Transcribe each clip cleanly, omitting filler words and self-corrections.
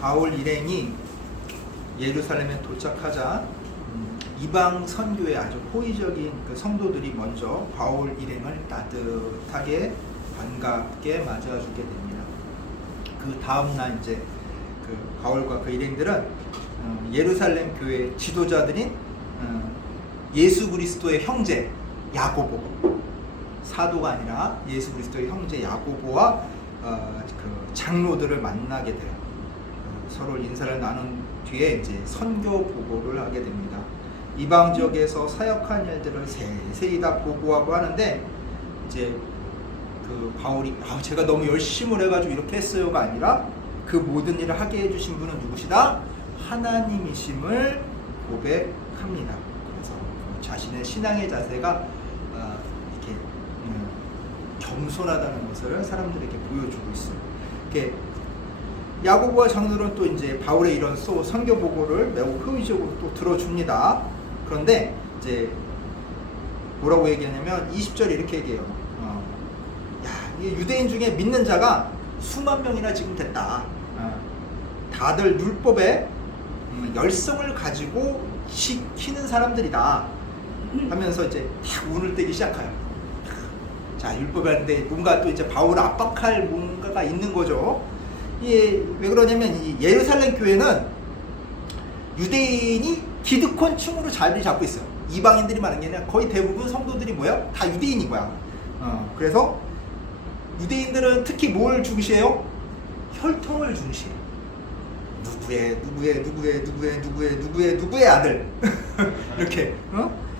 바울 일행이 예루살렘에 도착하자 이방 선교에 아주 호의적인 그 성도들이 먼저 바울 일행을 따뜻하게 반갑게 맞아주게 됩니다. 그 다음날 이제 그 바울과 그 일행들은 예루살렘 교회 지도자들인 예수 그리스도의 형제 야고보, 사도가 아니라 예수 그리스도의 형제 야고보와 그 장로들을 만나게 돼요. 서로 인사를 나눈 뒤에 이제 선교 보고를 하게 됩니다. 이방 지역에서 사역한 일들을 세세히 다 보고하고 하는데, 이제 그 바울이 제가 너무 열심히 해가지고 이렇게 했어요가 아니라 그 모든 일을 하게 해주신 분은 누구시다? 하나님이심을 고백합니다. 그래서 자신의 신앙의 자세가 이렇게 겸손하다는 것을 사람들에게 보여주고 있어요. 이렇게 야고보와 장로는 또 이제 바울의 이런 선교 보고를 매우 호의적으로 또 들어줍니다. 그런데 이제 뭐라고 얘기하냐면 20절에 이렇게 얘기해요. 이게 유대인 중에 믿는 자가 수만 명이나 지금 됐다. 다들 율법에 열성을 가지고 지키는 사람들이다 하면서 이제 탁 운을 떼기 시작해요. 자, 율법이 하는데 뭔가 또 이제 바울을 압박할 뭔가가 있는 거죠. 이게 왜 그러냐면 이 예루살렘 교회는 유대인이 기득권층으로 자리를 잡고 있어요. 이방인들이 많은 게 아니라 거의 대부분 성도들이 뭐야? 다 유대인인 거야. 그래서 유대인들은 특히 뭘 중시해요? 혈통을 중시해요. 누구의 아들 이렇게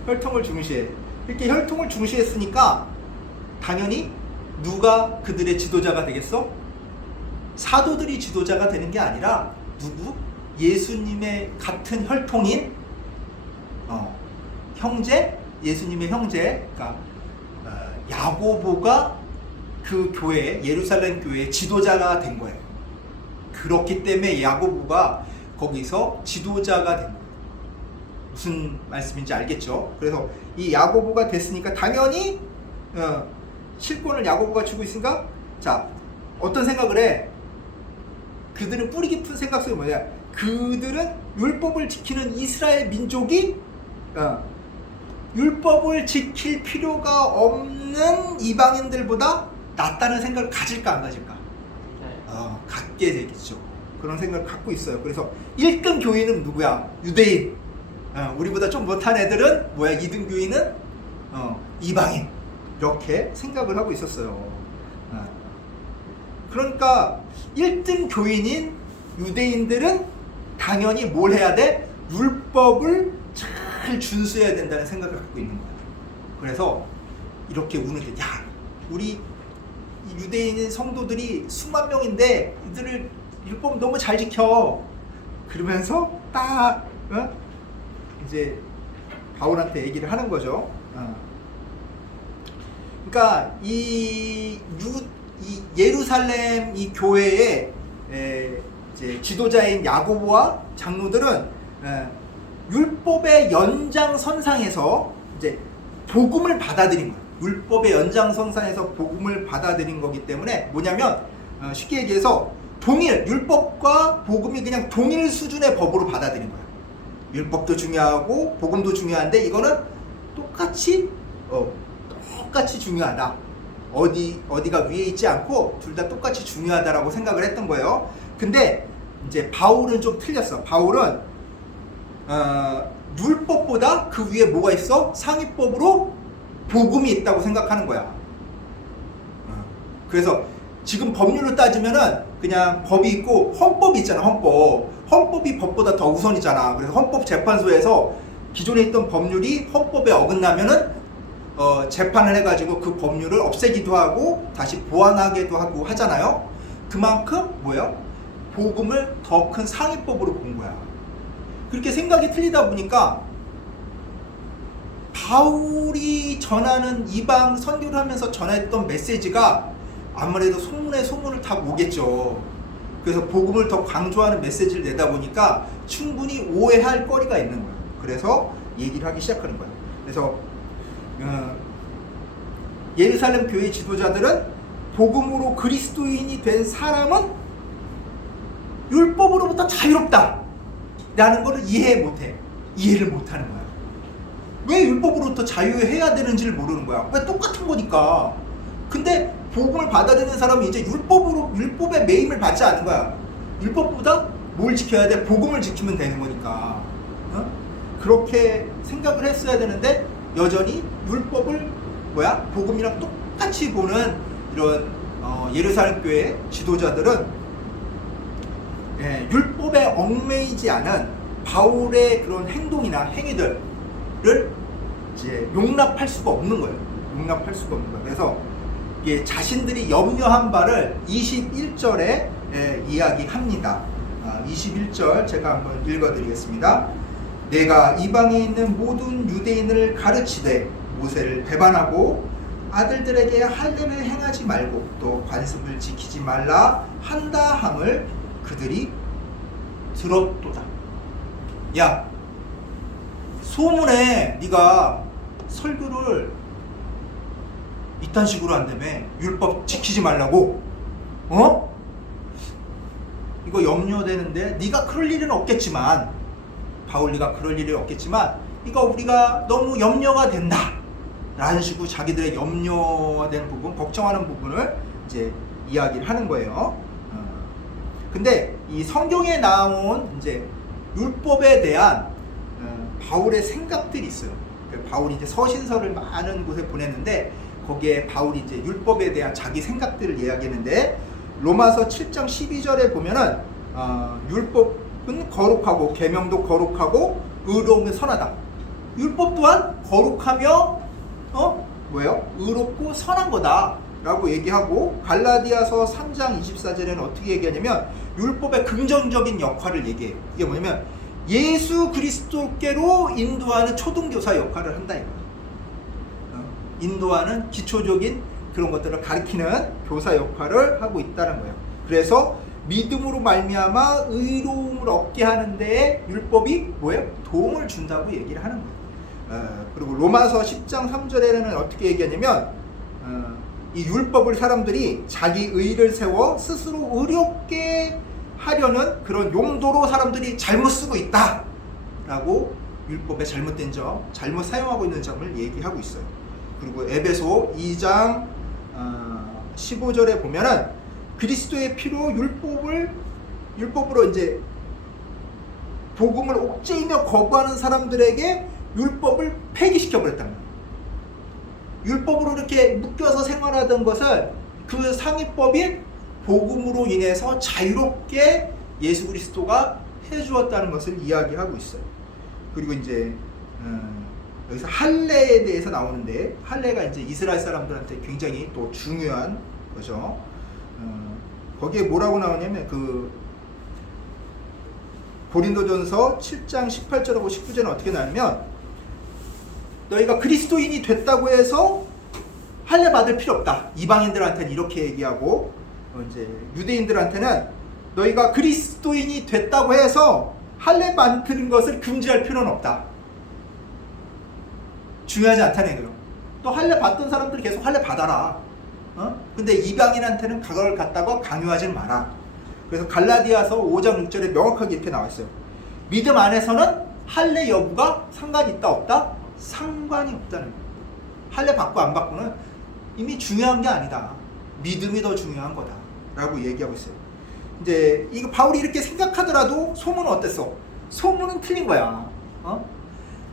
혈통을 중시해. 이렇게 혈통을 중시했으니까 당연히 누가 그들의 지도자가 되겠어? 사도들이 지도자가 되는 게 아니라 누구? 예수님의 같은 혈통인 형제, 예수님의 형제, 그러니까 야고보가 그 교회, 예루살렘 교회의 지도자가 된 거예요. 그렇기 때문에 야고보가 거기서 지도자가 된 거예요. 무슨 말씀인지 알겠죠? 그래서 이 야고보가 됐으니까 당연히 실권을 야고보가 쥐고 있으니까, 자, 어떤 생각을 해? 그들은 뿌리 깊은 생각 속에 뭐냐? 그들은 율법을 지키는 이스라엘 민족이 율법을 지킬 필요가 없는 이방인들보다 낫다는 생각을 가질까 안 가질까? 갖게 되겠죠. 그런 생각을 갖고 있어요. 그래서 1등 교인은 누구야? 유대인. 우리보다 좀 못한 애들은 뭐야? 2등 교인은 이방인. 이렇게 생각을 하고 있었어요. 그러니까 1등 교인인 유대인들은 당연히 뭘 해야 돼? 율법을 잘 준수해야 된다는 생각을 갖고 있는 거야. 그래서 이렇게 우는 게, 야, 우리 유대인 성도들이 수만 명인데 이들을 율법 너무 잘 지켜. 그러면서 딱 이제 바울한테 얘기를 하는 거죠. 그러니까 이 예루살렘 이 교회의 이제 지도자인 야고보와 장로들은 율법의 연장선상에서 이제 복음을 받아들인 거예요. 율법의 연장선상에서 복음을 받아들인 거기 때문에 뭐냐면 쉽게 얘기해서 율법과 복음이 그냥 동일 수준의 법으로 받아들인 거예요. 율법도 중요하고 복음도 중요한데 이거는 똑같이 중요하다. 어디가 위에 있지 않고 둘 다 똑같이 중요하다라고 생각을 했던 거예요. 근데 이제 바울은 좀 틀렸어. 바울은 율법보다 그 위에 뭐가 있어? 상위법으로 복음이 있다고 생각하는 거야. 그래서 지금 법률로 따지면은 그냥 법이 있고 헌법이 있잖아. 헌법이 법보다 더 우선이잖아. 그래서 헌법재판소에서 기존에 있던 법률이 헌법에 어긋나면은 재판을 해가지고 그 법률을 없애기도 하고 다시 보완하기도 하고 하잖아요. 그만큼 뭐야? 복음을 더 큰 상위법으로 본 거야. 그렇게 생각이 틀리다 보니까 바울이 전하는 이방 선교를 하면서 전했던 메시지가 아무래도 소문에 소문을 타고 오겠죠. 그래서 복음을 더 강조하는 메시지를 내다 보니까 충분히 오해할 거리가 있는 거예요. 그래서 얘기를 하기 시작하는 거예요. 그래서 예루살렘 교회 지도자들은 복음으로 그리스도인이 된 사람은 율법으로부터 자유롭다 라는 거를 이해를 못하는 거야. 왜 율법으로부터 자유해야 되는지를 모르는 거야. 왜 똑같은 거니까. 근데 복음을 받아들이는 사람은 이제 율법의 매임을 받지 않는 거야. 율법보다 뭘 지켜야 돼? 복음을 지키면 되는 거니까. 그렇게 생각을 했어야 되는데 여전히 율법을 복음이랑 똑같이 보는 이런 예루살렘 교회 지도자들은 율법에 얽매이지 않은 바울의 그런 행동이나 행위들을 이제 용납할 수가 없는 거예요. 그래서 자신들이 염려한 바를 21절에 이야기합니다. 21절 제가 한번 읽어드리겠습니다. 내가 이방에 있는 모든 유대인을 가르치되 모세를 배반하고 아들들에게 할례를 행하지 말고 또 관습을 지키지 말라 한다 함을 그들이 들었도다. 야, 소문에 네가 설교를 이딴 식으로 한다며. 율법 지키지 말라고. 이거 염려되는데 네가 그럴 일은 없겠지만, 바울 네가 그럴 일이 없겠지만 이거 우리가 너무 염려가 된다 라는 식으로 자기들의 염려된 부분, 걱정하는 부분을 이제 이야기를 하는 거예요. 근데 이 성경에 나온 이제 율법에 대한 바울의 생각들이 있어요. 바울이 이제 서신서를 많은 곳에 보냈는데 거기에 바울이 이제 율법에 대한 자기 생각들을 이야기했는데, 로마서 7장 12절에 보면은 율법은 거룩하고 계명도 거룩하고 의로움은 선하다. 율법 또한 거룩하며 의롭고 선한 거다 라고 얘기하고, 갈라디아서 3장 24절에는 어떻게 얘기하냐면 율법의 긍정적인 역할을 얘기해요. 이게 뭐냐면 예수 그리스도께로 인도하는 초등교사 역할을 한다 이거예요. 인도하는 기초적인 그런 것들을 가르치는 교사 역할을 하고 있다는 거예요. 그래서 믿음으로 말미암아 의로움을 얻게 하는 데에 율법이 도움을 준다고 얘기를 하는 거예요. 그리고 로마서 10장 3절에는 어떻게 얘기하냐면 이 율법을 사람들이 자기 의를 세워 스스로 의롭게 하려는 그런 용도로 사람들이 잘못 쓰고 있다 라고 율법의 잘못된 점, 잘못 사용하고 있는 점을 얘기하고 있어요. 그리고 에베소 2장 15절에 보면은 그리스도의 피로 율법으로 이제 복음을 옥죄이며 거부하는 사람들에게 율법을 폐기시켜 버렸다는 거예요. 율법으로 이렇게 묶여서 생활하던 것을 그 상위법인 복음으로 인해서 자유롭게 예수 그리스도가 해주었다는 것을 이야기하고 있어요. 그리고 이제 여기서 할례에 대해서 나오는데, 할례가 이제 이스라엘 사람들한테 굉장히 또 중요한 거죠. 거기에 뭐라고 나오냐면 고린도전서 7장 18절하고 19절은 어떻게 나오냐면, 너희가 그리스도인이 됐다고 해서 할례 받을 필요 없다. 이방인들한테는 이렇게 얘기하고, 이제 유대인들한테는 너희가 그리스도인이 됐다고 해서 할례 받는 것을 금지할 필요는 없다. 중요하지 않다는 거예요. 또 할례 받던 사람들 계속 할례 받아라. 근데 이방인한테는 그걸 갖다가 강요하지 마라. 그래서 갈라디아서 5장 6절에 명확하게 이렇게 나와 있어요. 믿음 안에서는 할례 여부가 상관이 있다 없다? 상관이 없다는 거예요. 할례 받고 안 받고는 이미 중요한 게 아니다. 믿음이 더 중요한 거다 라고 얘기하고 있어요. 이제 이거 바울이 이렇게 생각하더라도 소문은 어땠어? 소문은 틀린 거야.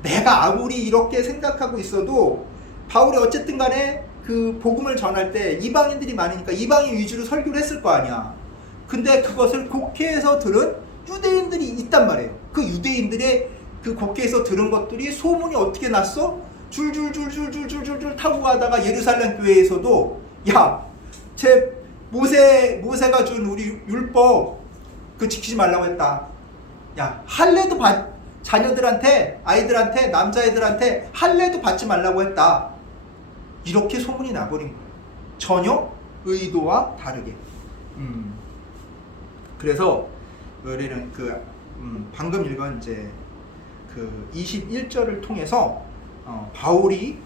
내가 아무리 이렇게 생각하고 있어도 바울이 어쨌든 간에 그 복음을 전할 때 이방인들이 많으니까 이방인 위주로 설교를 했을 거 아니야. 근데 그것을 곡해해서 들은 유대인들이 있단 말이에요. 그 유대인들의 그 곡해해서 들은 것들이 소문이 어떻게 났어? 줄줄줄줄줄줄줄 타고 가다가 예루살렘 교회에서도 모세가 준 우리 율법 그 지키지 말라고 했다. 할례도 자녀들한테, 아이들한테, 남자애들한테 할례도 받지 말라고 했다. 이렇게 소문이 나버린 거예요. 전혀 의도와 다르게. 그래서 우리는 방금 읽은 이제 그 21절을 통해서 바울을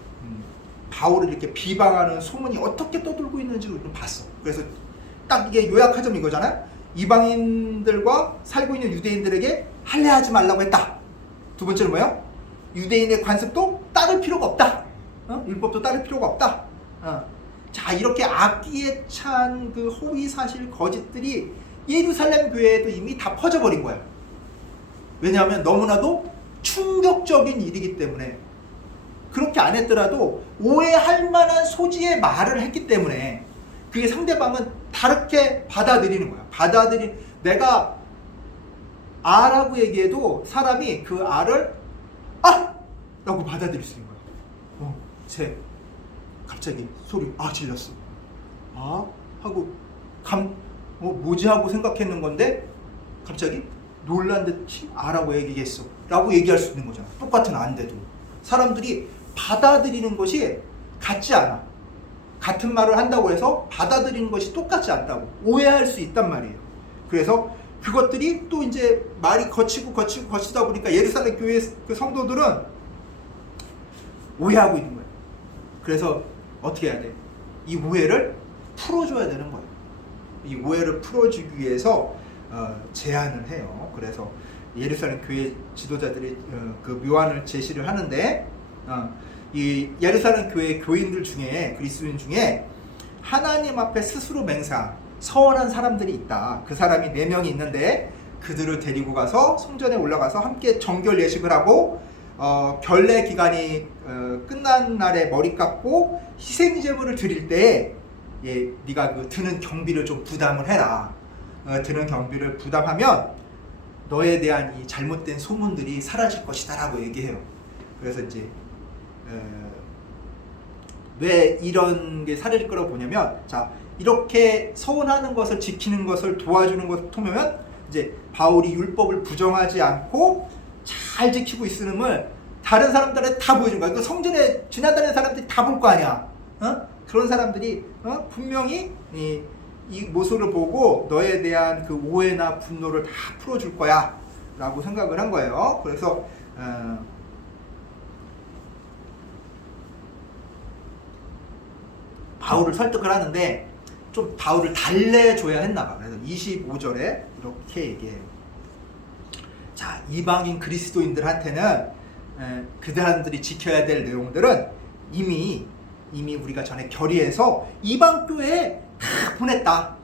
이렇게 비방하는 소문이 어떻게 떠돌고 있는지 우리는 봤어. 그래서 딱 이게 요약하자면 이거잖아요. 이방인들과 살고 있는 유대인들에게 할례하지 말라고 했다. 두 번째는 뭐예요? 유대인의 관습도 따를 필요가 없다. 율법도 따를 필요가 없다. 자, 이렇게 악기에 찬 그 허위 사실 거짓들이 예루살렘 교회에도 이미 다 퍼져버린 거야. 왜냐하면 너무나도 충격적인 일이기 때문에. 그렇게 안 했더라도 오해할 만한 소지의 말을 했기 때문에 그게 상대방은 다르게 받아들이는 거야. 내가 아라고 얘기해도 사람이 그 아를 아! 라고 받아들일 수 있는 거야. 갑자기 소리 질렀어. 하고 뭐지 하고 생각했는 건데 갑자기 놀란 듯이 아라고 얘기했어 라고 얘기할 수 있는 거잖아. 똑같은 안데도 사람들이 받아들이는 것이 같지 않아. 같은 말을 한다고 해서 받아들이는 것이 똑같지 않다고 오해할 수 있단 말이에요. 그래서 그것들이 또 이제 말이 거치다 보니까 예루살렘 교회 그 성도들은 오해하고 있는 거예요. 그래서 어떻게 해야 돼? 이 오해를 풀어줘야 되는 거예요. 이 오해를 풀어주기 위해서 제안을 해요. 그래서 예루살렘 교회 지도자들이 그 묘안을 제시를 하는데 이 예루살렘 교회 교인들 중에 그리스도인 중에 하나님 앞에 스스로 맹세한 서원한 사람들이 있다. 그 사람이 4명이 있는데 그들을 데리고 가서 성전에 올라가서 함께 정결 예식을 하고 결례 기간이 끝난 날에 머리 깎고 희생 제물을 드릴 때 네가 그 드는 경비를 좀 부담을 해라. 드는 경비를 부담하면 너에 대한 이 잘못된 소문들이 사라질 것이다라고 얘기해요. 그래서 이제 왜 이런 게 사라질 거라고 보냐면, 자, 이렇게 서원하는 것을 지키는 것을 도와주는 것을 통하면 이제 바울이 율법을 부정하지 않고 잘 지키고 있음을 다른 사람들한테 다 보여준 거야. 그 성전에 지나다니는 사람들이 다 볼 거 아니야. 그런 사람들이 분명히 이 모습을 보고 너에 대한 그 오해나 분노를 다 풀어줄 거야 라고 생각을 한 거예요. 그래서 바울을 설득을 하는데 좀 바울을 달래줘야 했나 봐. 그래서 25절에 이렇게 얘기해요. 자, 이방인 그리스도인들한테는 그 사람들이 지켜야 될 내용들은 이미 우리가 전에 결의해서 이방 교회에 다 보냈다.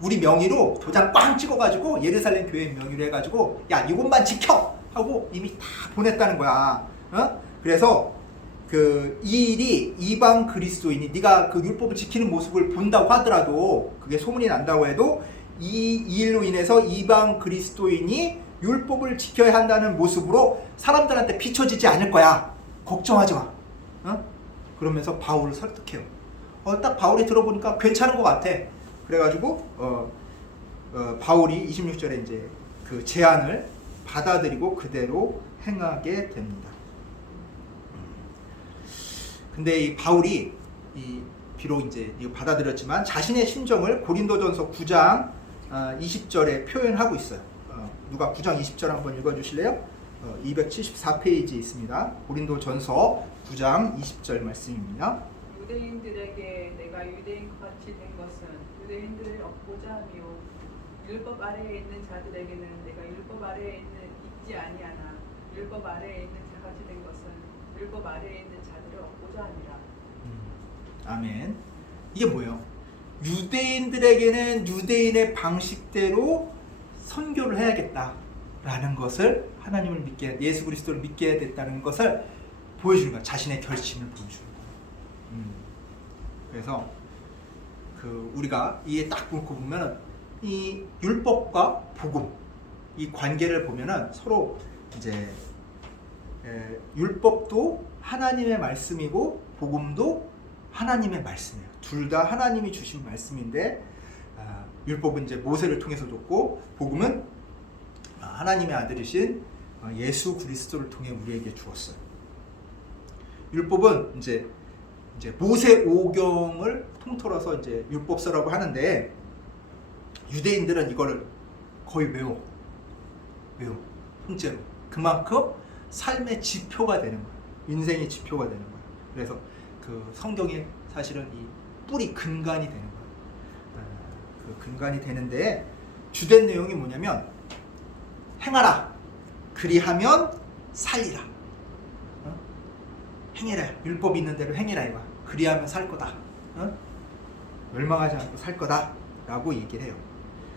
우리 명의로 도장 꽝 찍어가지고 예루살렘 교회 명의로 해가지고 야, 이것만 지켜 하고 이미 다 보냈다는 거야. 그래서 이 일이 이방 그리스도인이 네가 그 율법을 지키는 모습을 본다고 하더라도, 그게 소문이 난다고 해도 이 일로 인해서 이방 그리스도인이 율법을 지켜야 한다는 모습으로 사람들한테 비춰지지 않을 거야. 걱정하지 마. 그러면서 바울을 설득해요. 딱 바울이 들어보니까 괜찮은 것 같아. 그래가지고 바울이 26절에 이제 그 제안을 받아들이고 그대로 행하게 됩니다. 근데 이 바울이 비록 이제 이거 받아들였지만 자신의 심정을 고린도전서 9장 20절에 표현하고 있어요. 누가 9장 20절 한번 읽어주실래요? 274페이지에 있습니다. 고린도전서 9장 20절 말씀입니다. 유대인들에게 내가 유대인과 같이 된 것은 유대인들을 얻고자 하며 율법 아래에 있는 자들에게는 내가 율법 아래에 있지 아니하나 율법 아래에 있는 자같이 된 것은 율법 아래에 있는 자들을 얻고자 함이라. 아멘. 이게 뭐예요? 유대인들에게는 유대인의 방식대로 선교를 해야겠다라는 것을, 하나님을 믿게, 예수 그리스도를 믿게 됐다는 것을 보여주는 거야. 자신의 결심을 보여주는 거야. 그래서 우리가 이게 딱 놓고 보면 이 율법과 복음, 이 관계를 보면은 서로 이제 율법도 하나님의 말씀이고 복음도 하나님의 말씀이에요. 둘 다 하나님이 주신 말씀인데, 율법은 이제 모세를 통해서 줬고 복음은 하나님의 아들이신 예수 그리스도를 통해 우리에게 주었어요. 율법은 이제 모세 오경을 통틀어서 이제 율법서라고 하는데, 유대인들은 이거를 거의 외워 통째로. 그만큼 삶의 지표가 되는 거예요. 인생의 지표가 되는 거예요. 그래서 그 성경의 사실은 이 뿌리 근간이 되는 거예요. 그 근간이 되는데, 주된 내용이 뭐냐면 행하라 그리하면 살리라. 행해라. 율법이 있는 대로 행해라 이거야. 그리하면 살 거다. 멸망하지 않고 살 거다 라고 얘기를 해요.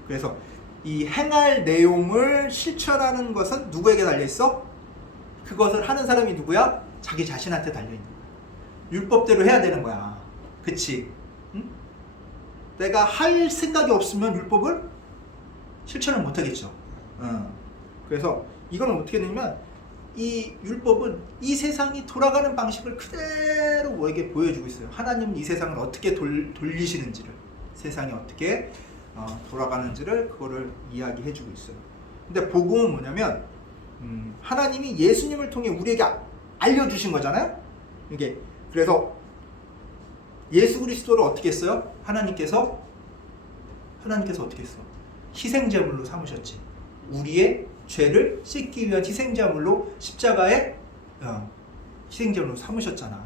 그래서 이 행할 내용을 실천하는 것은 누구에게 달려있어? 그것을 하는 사람이 누구야? 자기 자신한테 달려있는 거야. 율법대로 해야 되는 거야. 그치? 응? 내가 할 생각이 없으면 율법을 실천을 못하겠죠. 그래서 이거는 어떻게 되냐면 이 율법은 이 세상이 돌아가는 방식을 그대로 우리에게 보여주고 있어요. 하나님은 이 세상을 어떻게 돌리시는지를, 세상이 어떻게 돌아가는지를 그거를 이야기해주고 있어요. 근데 복음은 뭐냐면 하나님이 예수님을 통해 우리에게 알려주신 거잖아요. 이게 그래서 예수 그리스도를 어떻게 했어요? 하나님께서 어떻게 했어? 희생제물로 삼으셨지. 우리의 죄를 씻기 위한 희생제물로 십자가에 희생제물로 삼으셨잖아.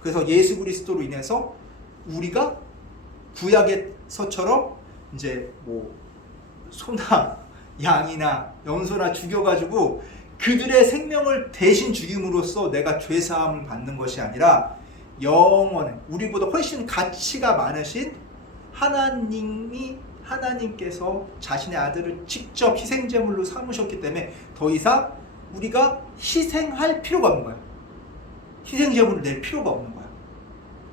그래서 예수 그리스도로 인해서 우리가 구약에서처럼 이제 뭐 소나 양이나 염소나 죽여가지고 그들의 생명을 대신 죽임으로써 내가 죄사함을 받는 것이 아니라 영원한 우리보다 훨씬 가치가 많으신 하나님께서 자신의 아들을 직접 희생제물로 삼으셨기 때문에 더 이상 우리가 희생할 필요가 없는 거야. 희생제물을 낼 필요가 없는 거야.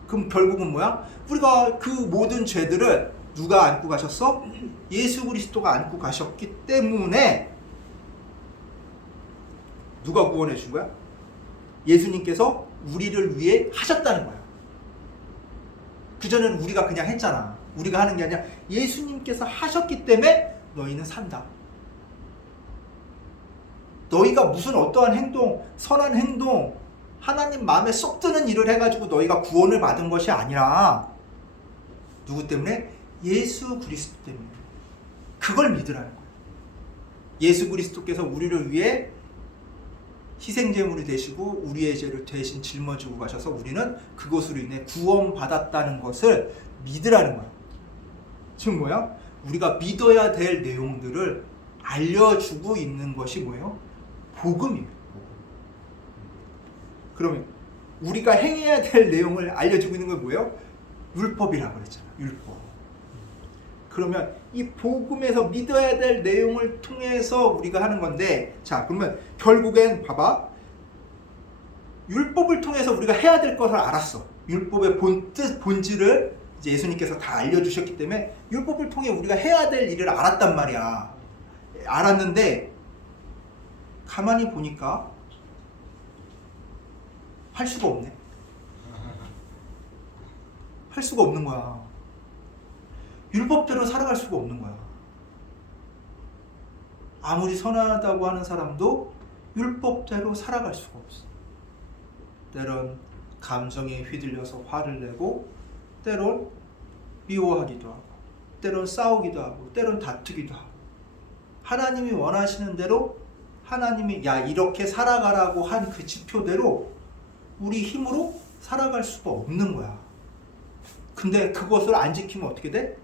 그럼 결국은 뭐야? 우리가 그 모든 죄들을 누가 안고 가셨어? 예수 그리스도가 안고 가셨기 때문에 누가 구원해 준 거야? 예수님께서 우리를 위해 하셨다는 거야. 그전에는 우리가 그냥 했잖아. 우리가 하는 게 아니라 예수님께서 하셨기 때문에 너희는 산다. 너희가 무슨 어떠한 행동, 선한 행동, 하나님 마음에 쏙 드는 일을 해가지고 너희가 구원을 받은 것이 아니라 누구 때문에? 예수 그리스도 때문에. 그걸 믿으라는 거야. 예수 그리스도께서 우리를 위해 희생제물이 되시고 우리의 죄를 대신 짊어지고 가셔서 우리는 그것으로 인해 구원받았다는 것을 믿으라는 거야. 지금 뭐야? 우리가 믿어야 될 내용들을 알려주고 있는 것이 뭐예요? 복음이에요. 그러면 우리가 행해야 될 내용을 알려주고 있는 건 뭐예요? 율법이라고 그랬잖아. 율법. 그러면 이 복음에서 믿어야 될 내용을 통해서 우리가 하는 건데, 자 그러면 결국엔 봐봐. 율법을 통해서 우리가 해야 될 것을 알았어. 율법의 본질을 이제 예수님께서 다 알려주셨기 때문에 율법을 통해 우리가 해야 될 일을 알았단 말이야. 알았는데 가만히 보니까 할 수가 없네. 할 수가 없는 거야. 율법대로 살아갈 수가 없는 거야. 아무리 선하다고 하는 사람도 율법대로 살아갈 수가 없어. 때론 감정에 휘둘려서 화를 내고, 때론 미워하기도 하고, 때론 싸우기도 하고, 때론 다투기도 하고, 하나님이 원하시는 대로 하나님이 야 이렇게 살아가라고 한 그 지표대로 우리 힘으로 살아갈 수가 없는 거야. 근데 그것을 안 지키면 어떻게 돼?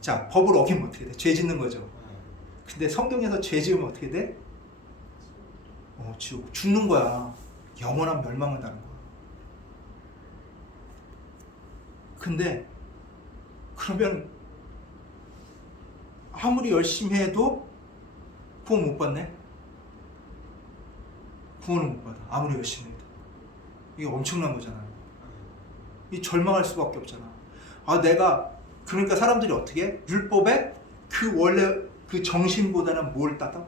자, 법을 어기면 어떻게 돼? 죄 짓는 거죠. 근데 성경에서 죄 지으면 어떻게 돼? 지옥. 죽는 거야. 영원한 멸망을 당하는 거야. 근데 그러면 아무리 열심히 해도 구원 못 받네? 구원을 못 받아. 아무리 열심히 해도. 이게 엄청난 거잖아요. 이 절망할 수밖에 없잖아. 그러니까 사람들이 어떻게 해? 율법에 그 원래 그 정신보다는 뭘 따라?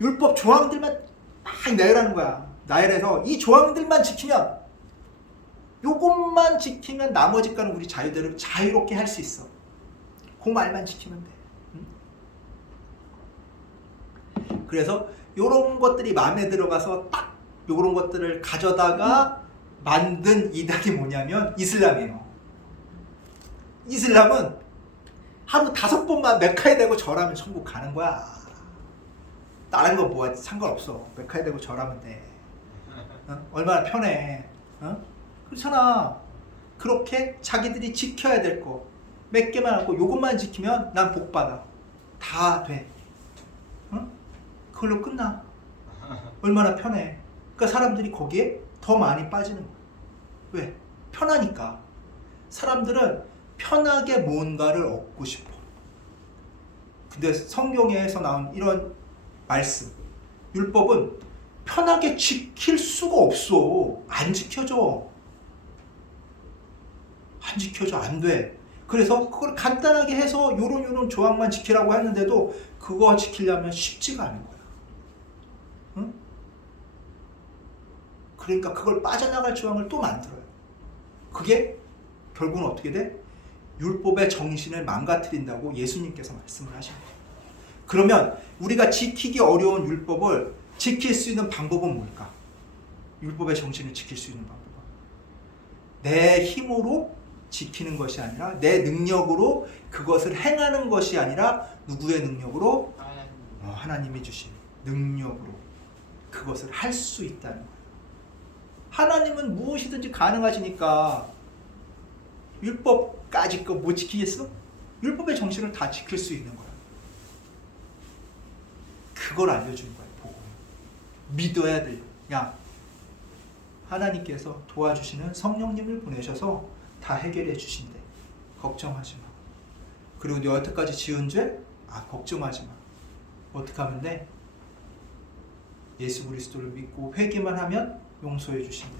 율법 조항들만 막 나열하는 거야. 나열해서 이 조항들만 지키면, 요것만 지키면 나머지 거는 우리 자유대로 자유롭게 할 수 있어. 그 말만 지키면 돼. 응? 그래서 요런 것들이 마음에 들어가서 딱 요런 것들을 가져다가 만든 이단이 뭐냐면 이슬람이에요. 이슬람은 하루 5번만 메카에 대고 절하면 천국 가는 거야. 다른 거 뭐 상관없어. 메카에 대고 절하면 돼. 얼마나 편해. 그렇잖아. 그렇게 자기들이 지켜야 될 거, 몇 개만 하고 요것만 지키면 난 복 받아. 다 돼. 응? 그걸로 끝나. 얼마나 편해. 그러니까 사람들이 거기에 더 많이 빠지는 거야. 왜? 편하니까. 사람들은 편하게 뭔가를 얻고 싶어. 근데 성경에서 나온 이런 말씀, 율법은 편하게 지킬 수가 없어. 안 지켜져. 안 지켜져. 안 돼. 그래서 그걸 간단하게 해서 요런 조항만 지키라고 했는데도 그거 지키려면 쉽지가 않은 거야. 응? 그러니까 그걸 빠져나갈 조항을 또 만들어요. 그게 결국은 어떻게 돼? 율법의 정신을 망가뜨린다고 예수님께서 말씀을 하신 거예요. 그러면 우리가 지키기 어려운 율법을 지킬 수 있는 방법은 뭘까? 율법의 정신을 지킬 수 있는 방법은 내 힘으로 지키는 것이 아니라 내 능력으로 그것을 행하는 것이 아니라 누구의 능력으로? 하나님이 주신 능력으로 그것을 할 수 있다는 거예요. 하나님은 무엇이든지 가능하시니까 율법까지 거 못 지키겠어? 율법의 정신을 다 지킬 수 있는 거야. 그걸 알려주는 거야. 복음. 믿어야 돼. 야, 하나님께서 도와주시는 성령님을 보내셔서 다 해결해 주신대. 걱정하지 마. 그리고 너 여태까지 지은 죄? 걱정하지 마. 어떻게 하면 돼? 예수 그리스도를 믿고 회개만 하면 용서해 주신대.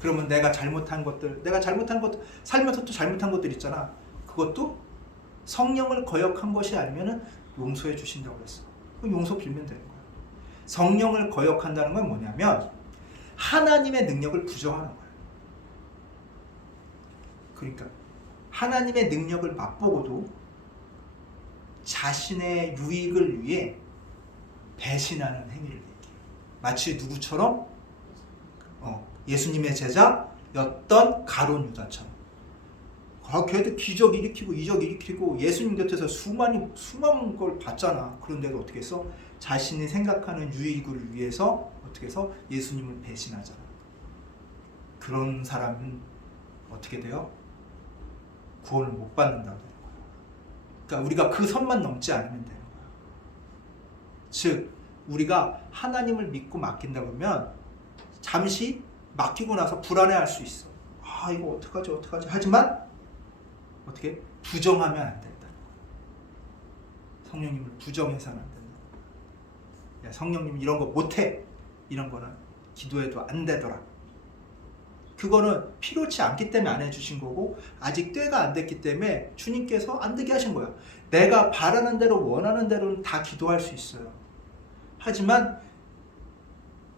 그러면 내가 잘못한 것들 살면서 또 잘못한 것들 있잖아. 그것도 성령을 거역한 것이 아니면은 용서해 주신다고 그랬어. 그럼 용서 빌면 되는 거야. 성령을 거역한다는 건 뭐냐면 하나님의 능력을 부정하는 거야. 그러니까 하나님의 능력을 맛보고도 자신의 유익을 위해 배신하는 행위를 얘기해. 마치 누구처럼? 예수님의 제자였던 가룟 유다처럼. 걔도 기적 일으키고 이적 일으키고 예수님 곁에서 수많은 걸 봤잖아. 그런데도 어떻게 했어? 자신이 생각하는 유익을 위해서 어떻게 해서 예수님을 배신하잖아. 그런 사람은 어떻게 돼요? 구원을 못 받는다고 되는 거야. 그러니까 우리가 그 선만 넘지 않으면 되는 거야. 즉 우리가 하나님을 믿고 맡긴다 그러면 잠시 맡기고 나서 불안해할 수 있어. 이거 어떡하지? 하지만 어떻게? 부정하면 안 된다. 성령님을 부정해서는 안 된다. 야, 성령님 이런 거 못해. 이런 거는 기도해도 안 되더라. 그거는 필요치 않기 때문에 안 해주신 거고 아직 때가 안 됐기 때문에 주님께서 안 되게 하신 거야. 내가 바라는 대로 원하는 대로는 다 기도할 수 있어요. 하지만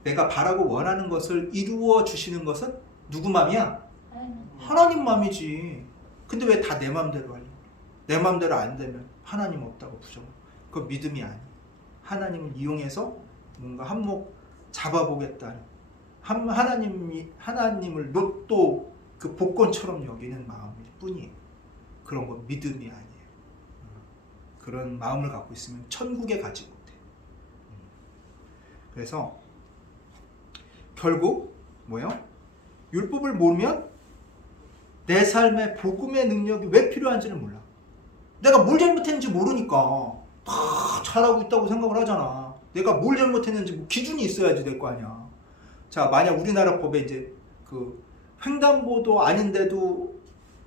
내가 바라고 원하는 것을 이루어 주시는 것은 누구 맘이야? 하나님 맘이지. 근데 왜 다 내 맘대로 하려고? 내 맘대로 안 되면 하나님 없다고 부정해. 그건 믿음이 아니야. 하나님을 이용해서 뭔가 한몫 잡아보겠다는 하나님을 로또 그 복권처럼 여기는 마음일 뿐이에요. 그런 건 믿음이 아니에요. 그런 마음을 갖고 있으면 천국에 가지 못해. 그래서 결국 뭐예요? 율법을 모르면 내 삶에 복음의 능력이 왜 필요한지를 몰라. 내가 뭘 잘못했는지 모르니까 다 잘하고 있다고 생각을 하잖아. 내가 뭘 잘못했는지 뭐 기준이 있어야지 될 거 아니야. 자, 만약 우리나라 법에 이제 그 횡단보도 아닌데도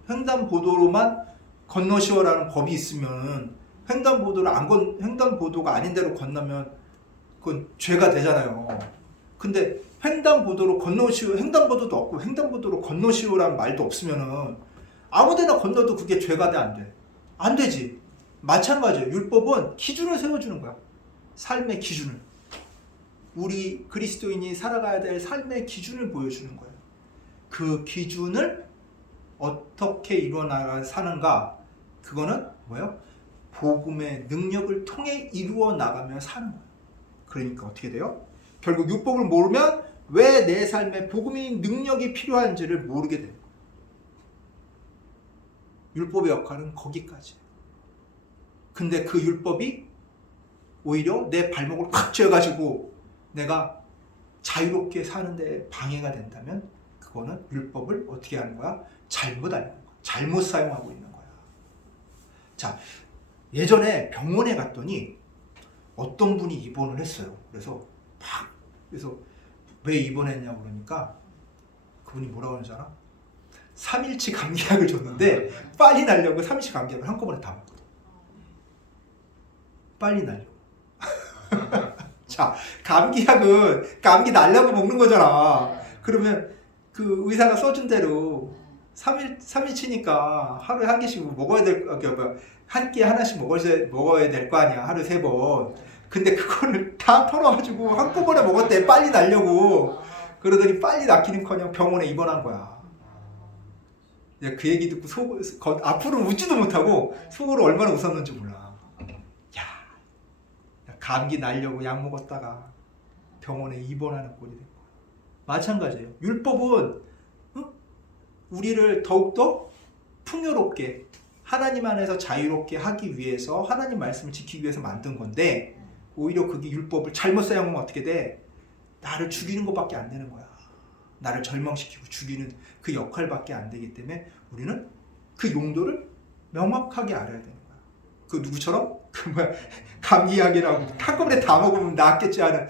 횡단보도로만 건너시오라는 법이 있으면 횡단보도가 아닌 데로 건너면 그건 죄가 되잖아요. 근데 횡단보도로 건너시오, 횡단보도도 없고 횡단보도로 건너시오라는 말도 없으면은 아무데나 건너도 그게 죄가 돼, 안 돼? 안 되지. 마찬가지예요. 율법은 기준을 세워주는 거야. 삶의 기준을. 우리 그리스도인이 살아가야 될 삶의 기준을 보여주는 거예요. 그 기준을 어떻게 이루어 사는가? 그거는 뭐예요? 복음의 능력을 통해 이루어 나가며 사는 거예요. 그러니까 어떻게 돼요? 결국 율법을 모르면 왜 내 삶에 복음의 능력이 필요한지를 모르게 돼요. 율법의 역할은 거기까지. 근데 그 율법이 오히려 내 발목을 콱 쥐어가지고 내가 자유롭게 사는데 방해가 된다면 그거는 율법을 어떻게 하는 거야? 잘못 알고 있는 거야. 잘못 사용하고 있는 거야. 자, 예전에 병원에 갔더니 어떤 분이 입원을 했어요. 그래서 왜 입원했냐고 그러니까 그분이 뭐라고 하는지 알아? 3일치 감기약을 줬는데 빨리 나려고 3일치 감기약을 한꺼번에 다 먹거든. 빨리 나려고. 자, 감기약은 감기 나려고 먹는 거잖아. 그러면 그 의사가 써준 대로 3일치니까 하루에 한 개씩 먹어야 한 끼에 하나씩 먹어야 될 거 아니야. 하루 3번. 근데 그거를 다 털어가지고 한꺼번에 먹었대. 빨리 나려고. 그러더니 빨리 낫기는커녕 병원에 입원한 거야. 그 얘기 듣고 앞으로는 웃지도 못하고 속으로 얼마나 웃었는지 몰라. 야, 감기 나려고 약 먹었다가 병원에 입원하는 꼴이 된 거야. 마찬가지예요. 율법은 우리를 더욱더 풍요롭게 하나님 안에서 자유롭게 하기 위해서 하나님 말씀을 지키기 위해서 만든 건데 오히려 그게 율법을 잘못 사용하면 어떻게 돼? 나를 죽이는 것밖에 안 되는 거야. 나를 절망시키고 죽이는 그 역할밖에 안 되기 때문에 우리는 그 용도를 명확하게 알아야 되는 거야. 그 누구처럼? 감기약이라고 한꺼번에 다 먹으면 낫겠지 하는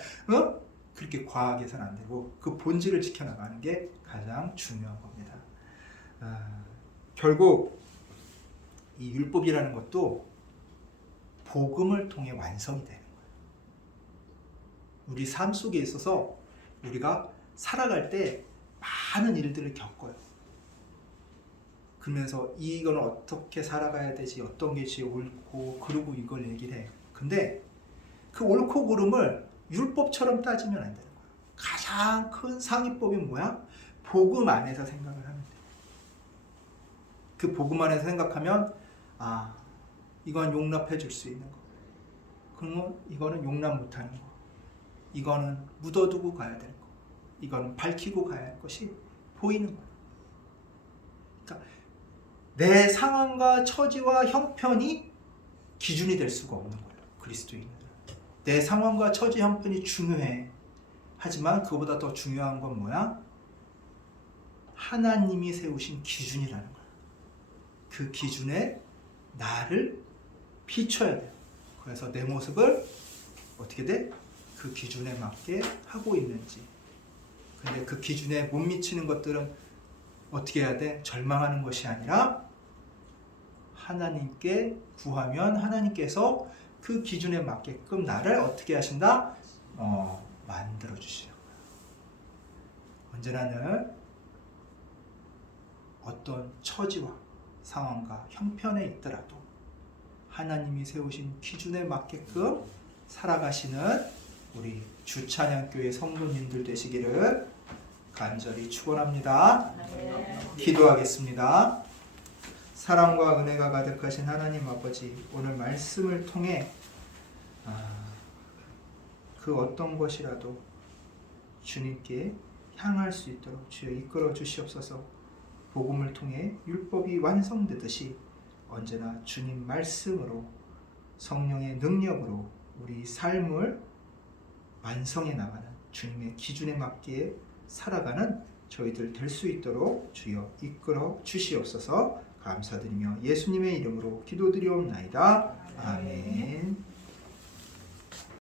그렇게 과하게 해서는 안 되고 그 본질을 지켜나가는 게 가장 중요한 겁니다. 결국 이 율법이라는 것도 복음을 통해 완성이 되는 거예요. 우리 삶 속에 있어서 우리가 살아갈 때 많은 일들을 겪어요. 그러면서 이건 어떻게 살아가야 되지, 어떤 것이 옳고, 그러고 이걸 얘기를 해. 근데 그 옳고 그름을 율법처럼 따지면 안 되는 거예요. 가장 큰 상위법이 뭐야? 복음 안에서 생각을 하면 돼. 그 복음 안에서 생각하면 이건 용납해 줄 수 있는 거. 그러면 이거는 용납 못하는 거. 이거는 묻어두고 가야 될 거. 이거는 밝히고 가야 할 것이 보이는 거예요. 그러니까 내 상황과 처지와 형편이 기준이 될 수가 없는 거예요. 그리스도인은. 내 상황과 처지, 형편이 중요해. 하지만 그보다 더 중요한 건 뭐야? 하나님이 세우신 기준이라는 거야. 그 기준에 나를 비춰야 돼요. 그래서 내 모습을 어떻게 돼? 그 기준에 맞게 하고 있는지. 근데 그 기준에 못 미치는 것들은 어떻게 해야 돼? 절망하는 것이 아니라 하나님께 구하면 하나님께서 그 기준에 맞게끔 나를 어떻게 하신다? 만들어 주시는 거야. 언제나는 어떤 처지와 상황과 형편에 있더라도 하나님이 세우신 기준에 맞게끔 살아가시는 우리 주찬양교회 성도님들 되시기를 간절히 축원합니다. 기도하겠습니다. 사랑과 은혜가 가득하신 하나님 아버지, 오늘 말씀을 통해 그 어떤 것이라도 주님께 향할 수 있도록 주여 이끌어 주시옵소서. 복음을 통해 율법이 완성되듯이 언제나 주님 말씀으로 성령의 능력으로 우리 삶을 완성해 나가는 주님의 기준에 맞게 살아가는 저희들 될 수 있도록 주여 이끌어 주시옵소서. 감사드리며 예수님의 이름으로 기도드리옵나이다. 아멘.